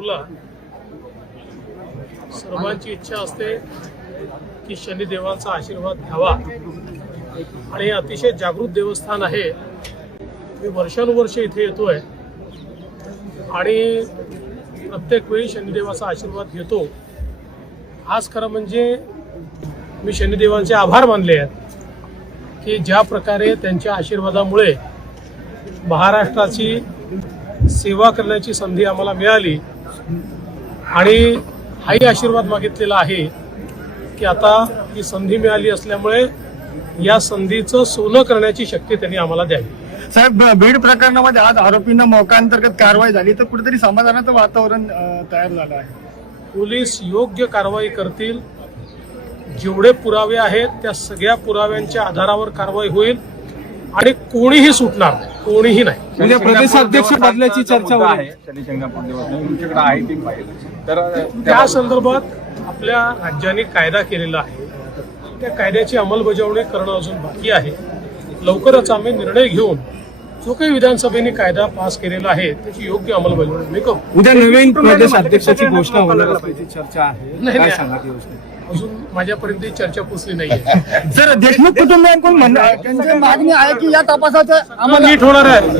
पंढरपूरला सर्वांची इच्छा असते की शनिदेवांचा आशीर्वाद घ्यावा आणि हे अतिशय जागृत देवस्थान आहे. मी वर्षानुवर्ष इथे येतोय आणि प्रत्येक वेळी शनिदेवाचा आशीर्वाद घेतो. आज खरं म्हणजे मी शनिदेवांचे आभार मानले आहेत की ज्या प्रकारे त्यांच्या आशीर्वादामुळे महाराष्ट्राची सेवा करण्याची संधी आम्हाला मिळाली आणि हाही आशीर्वाद मागितलेला आहे की आता ही संधी मिळाली असल्यामुळे या संधीचं सोनं करण्याची शक्ती त्यांनी आम्हाला द्यावी. साहेब, बीड प्रकरणामध्ये आज आरोपींना मोकाअंतर्गत कारवाई झाली तर कुठेतरी समाधानाचं वातावरण तयार झालं आहे. पोलीस योग्य कारवाई करतील. जेवढे पुरावे आहेत त्या सगळ्या पुराव्यांच्या आधारावर कारवाई होईल आणि कोणीही सुटणार नाही, कोणीही नाही. उद्या प्रदेशाध्यक्ष बदलाची चर्चा आहे. शनी शिंगणापूर देवस्थान तुमच्याकडे आहे टीम पाहिजे तर त्या संदर्भात आपल्या राज्याने कायदा केलेला आहे. त्या कायद्याची अंमलबजावणी करणं अजून बाकी आहे. लवकरच आम्ही निर्णय घेऊन जो काही विधानसभेने कायदा पास केलेला आहे त्याची योग्य अंमलबजावणी मी करू. उद्या नवीन प्रदेश अध्यक्षाची घोषणा होणार असल्याची चर्चा आहे. नाही, काय नाही. सांगा ती योजना? अजून माझ्यापर्यंत ही चर्चा पोचली नाहीये. सर, देशमुख कुटुंबियांकडून त्यांची मागणी आहे की या तपासाचं नीट होणार आहे.